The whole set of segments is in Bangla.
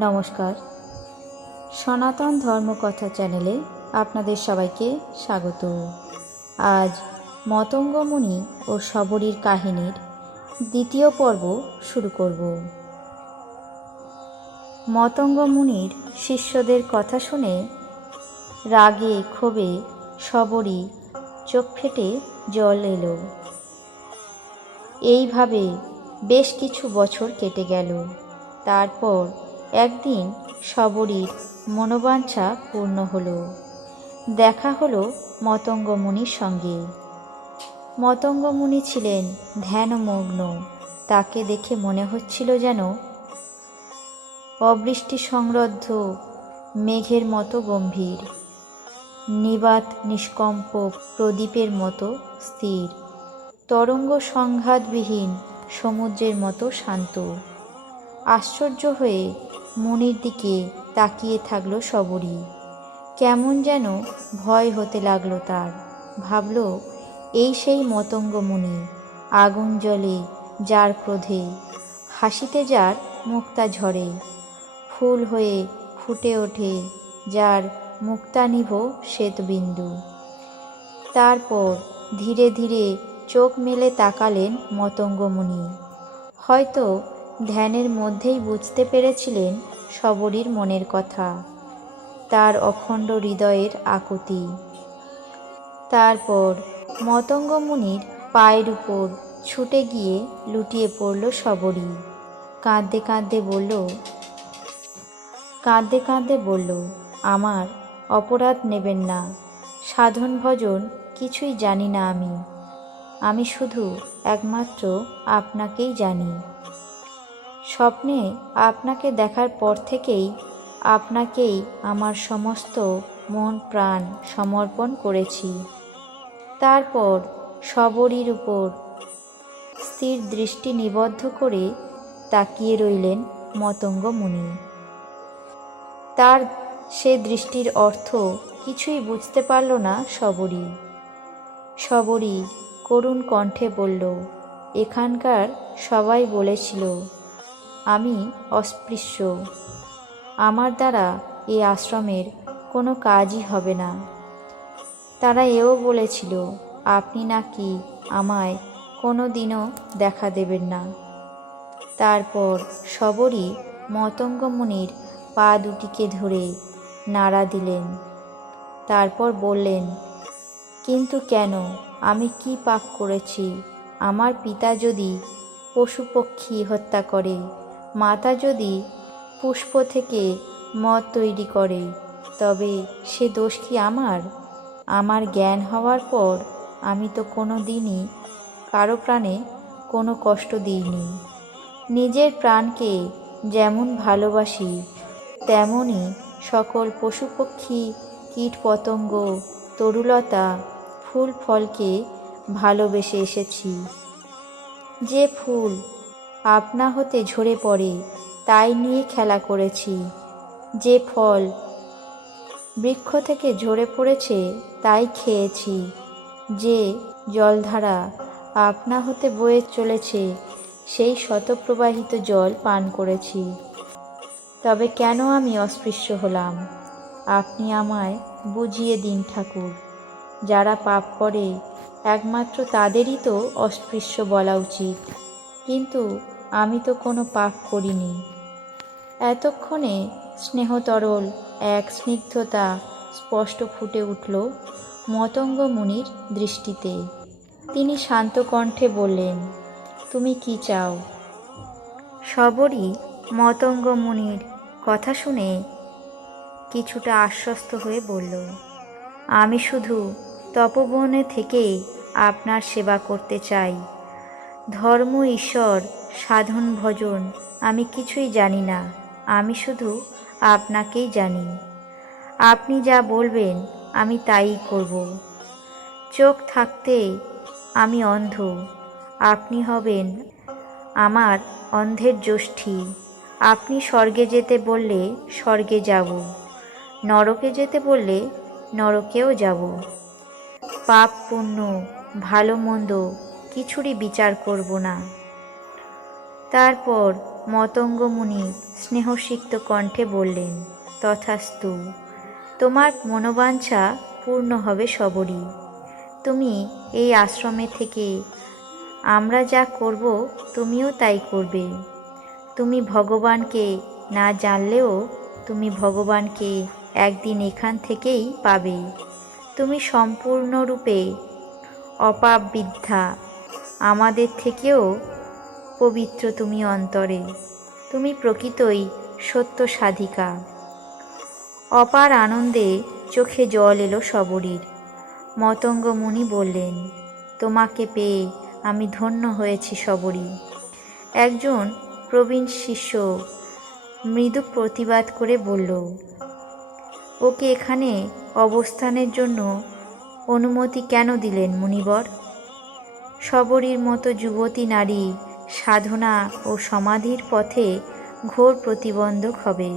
নমস্কার, সনাতন ধর্মকথা চ্যানেলে আপনাদের সবাইকে স্বাগত। আজ মতঙ্গ মুনি ও শবরীর কাহিনীর দ্বিতীয় পর্ব শুরু করব। মতঙ্গ মুনির শিষ্যদের কথা শুনে রাগে ক্ষোভে শবরী চোখ ফেটে জল এলো। এইভাবে বেশ কিছু বছর কেটে গেল। তারপর একদিন শবরীর মনোবাঞ্ছা পূর্ণ হলো। দেখা হলো মতঙ্গ মুনির সঙ্গে। মতঙ্গ মুনি ছিলেন ধ্যানমগ্ন। তাকে দেখে মনে হচ্ছিল যেন অবৃষ্টি সংরদ্ধ মেঘের মতো গম্ভীর, নিবাত নিষ্কম্প প্রদীপের মতো স্থির, তরঙ্গ সংঘাতবিহীন সমুদ্রের মতো শান্ত। আশ্চর্য হয়ে মুনির দিকে তাকিয়ে থাকলো শবরী। কেমন যেন ভয় হতে লাগলো তার। ভাবল, এই সেই মতঙ্গ মুনি, আগুন জ্বলে যার ক্রোধে, হাসিতে যার মুক্তা ঝরে, ফুল হয়ে ফুটে ওঠে যার মুক্তানিভ শ্বেতবিন্দু। তারপর ধীরে ধীরে চোখ মেলে তাকালেন মতঙ্গ মুনি। হয়তো ধ্যানের মধ্যেই বুঝতে পেরেছিলেন শবরীর মনের কথা, তার অখণ্ড হৃদয়ের আকুতি। তারপর মতঙ্গ মুনির পায়ের উপর ছুটে গিয়ে লুটিয়ে পড়ল শবরী। কাঁদতে কাঁদতে বলল, আমার অপরাধ নেবেন না, সাধন ভজন কিছুই জানি না আমি শুধু একমাত্র আপনাকেই জানি। স্বপ্নে আপনাকে দেখার পর থেকেই আপনাকেই আমার সমস্ত মন প্রাণ সমর্পণ করেছি। তারপর শবরীর উপর স্থির দৃষ্টি নিবদ্ধ করে তাকিয়ে রইলেন মতঙ্গ মুনি। তার সে দৃষ্টির অর্থ কিছুই বুঝতে পারল না শবরী। শবরী করুণ কণ্ঠে বলল, এখানকার সবাই বলেছিল আমি অস্পৃশ্য, আমার দ্বারা এই আশ্রমের কোনো কাজই হবে না। তারা এও বলেছিল আপনি নাকি আমায় কোনো দিনও দেখা দেবেন না। তারপর শবরী মতঙ্গ মুনির পা দুটিকে ধরে নাড়া দিলেন। তারপর বললেন, কিন্তু কেন? আমি কি পাপ করেছি? আমার পিতা যদি পশু পক্ষী হত্যা করে, মাতা যদি পুষ্প থেকে মদ তৈরি করে, তবে সে দোষ কি আমার? আমার জ্ঞান হওয়ার পর আমি তো কোনো দিনই কারো প্রাণে কোনো কষ্ট দিইনি। নিজের প্রাণকে যেমন ভালোবাসি, তেমনই সকল পশু পক্ষী কীট পতঙ্গ তরুলতা ফুল ফলকে ভালোবেসে এসেছি। যে ফুল আপনা হতে ঝরে পড়ে তাই নিয়ে খেলা করেছি, যে ফল বৃক্ষ থেকে ঝরে পড়েছে তাই খেয়েছি, যে জলধারা আপনা হতে বয়ে চলেছে সেই শতপ্রবাহিত জল পান করেছি। তবে কেন আমি অস্পৃশ্য হলাম? আপনি আমায় বুঝিয়ে দিন ঠাকুর। যারা পাপ করে একমাত্র তাদেরই তো অস্পৃশ্য বলা উচিত, কিন্তু আমি তো কোনো পাপ করিনি। এতক্ষণে স্নেহতরল এক স্নিগ্ধতা স্পষ্ট ফুটে উঠল মতঙ্গ মুনির দৃষ্টিতে। তিনি শান্ত কণ্ঠে বললেন, তুমি কি চাও? শবরী মতঙ্গ মুনির কথা শুনে কিছুটা আশ্বস্ত হয়ে বলল, আমি শুধু তপবনে থেকেই আপনার সেবা করতে চাই। ধর্ম, ঈশ্বর, সাধন ভজন আমি কিছুই জানি না, আমি শুধু আপনাকেই জানি। আপনি যা বলবেন আমি তাই করব। চোখ থাকতে আমি অন্ধ, আপনি হবেন আমার অন্ধের জ্যোষ্ঠী। আপনি স্বর্গে যেতে বললে স্বর্গে যাব, নরকে যেতে বললে নরকেও যাব। পাপ পুণ্য ভালো মন্দ কিছুরই বিচার করব না। তারপর মতঙ্গ মুনি স্নেহসিক্ত কণ্ঠে বললেন, তথাস্তু, তোমার মনোবাঞ্ছা পূর্ণ হবে শবরী। তুমি এই আশ্রমে থেকে আমরা যা করব তুমিও তাই করবে। তুমি ভগবানকে না জানলেও তুমি ভগবানকে একদিন এখান থেকেই পাবে। তুমি সম্পূর্ণরূপে অপাববিদ্ধা, আমাদের থেকেও পবিত্র তুমি অন্তরে। তুমি প্রকৃতই সত্য সাধিকা। অপার আনন্দে চোখে জল এলো শবরীর। মতঙ্গ মুনি বললেন, তোমাকে পেয়ে আমি ধন্য হয়েছি শবরী। একজন প্রবীণ শিষ্য মৃদু প্রতিবাদ করে বলল, ওকে এখানে অবস্থানের জন্য অনুমতি কেন দিলেন মুনিবর? শবরীর মতো যুবতী নারী সাধনা ও সমাধির পথে ঘোর প্রতিবন্ধক হবে।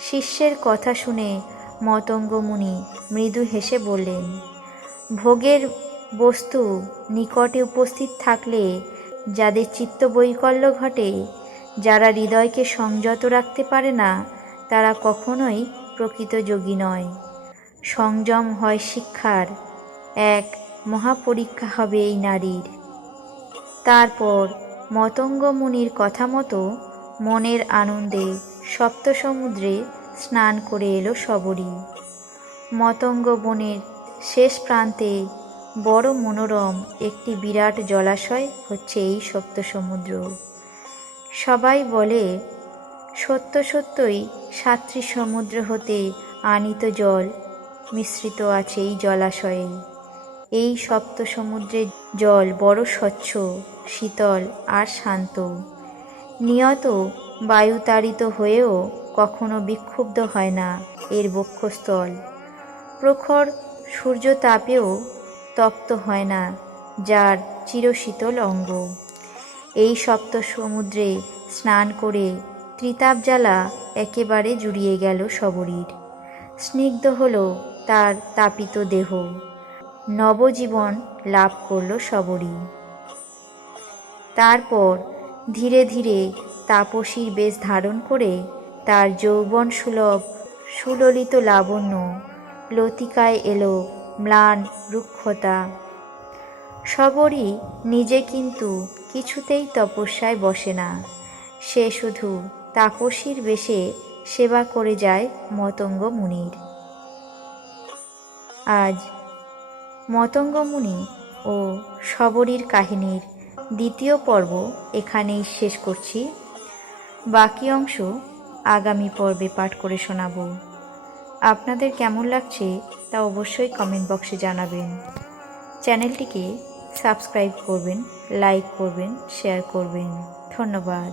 শিষ্যের কথা শুনে মতঙ্গ মুনি মৃদু হেসে বললেন, ভোগের বস্তু নিকটে উপস্থিত থাকলে যাদের চিত্তবৈকল্য ঘটে, যারা হৃদয়কে সংযত রাখতে পারে না, তারা কখনোই প্রকৃত যোগী নয়। সংযম হয় শিক্ষার এক মহাপরীক্ষা হবে এই নারীর। তারপর মতঙ্গ মুনির কথা মতো মনের আনন্দে সপ্ত সমুদ্রে স্নান করে এলো শবরী। মতঙ্গ বনের শেষ প্রান্তে বড় মনোরম একটি বিরাট জলাশয় হচ্ছে এই সপ্ত সমুদ্র। সবাই বলে, সত্য সত্যই সাতটি সমুদ্র হতে আনিত জল মিশ্রিত আছে এই জলাশয়ে। এই সপ্ত সমুদ্রের জল বড় স্বচ্ছ, শীতল আর শান্ত। নিয়ত বায়ুতাড়িত হয়েও কখনো বিক্ষুব্ধ হয় না এর বক্ষস্থল। প্রখর সূর্যতাপেও তপ্ত হয় না যার চিরশীতল অঙ্গ। এই সপ্ত সমুদ্রে স্নান করে ত্রিতাপ জ্বালা একেবারে জুড়িয়ে গেল শবরীর। স্নিগ্ধ হল তার তাপিত দেহ। নবজীবন লাভ করল শবরী। তারপর ধীরে ধীরে তাপসীর বেশ ধারণ করে তার যৌবন সুলভ সুললিত লাবণ্য লতিকায় এলো ম্লান রুক্ষতা। শবরী নিজে কিন্তু কিছুতেই তপস্যায় বসে না। সে শুধু তাপসীর বেশে সেবা করে যায় মতঙ্গ মুনির। আজ মতঙ্গ মুনি ও শবরীর কাহিনীর দ্বিতীয় পর্ব এখানেই শেষ করছি। বাকি অংশ আগামী পর্বে পাঠ করে শোনাব। আপনাদের কেমন লাগছে তা অবশ্যই কমেন্ট বক্সে জানাবেন। চ্যানেলটিকে সাবস্ক্রাইব করবেন, লাইক করবেন, শেয়ার করবেন। ধন্যবাদ।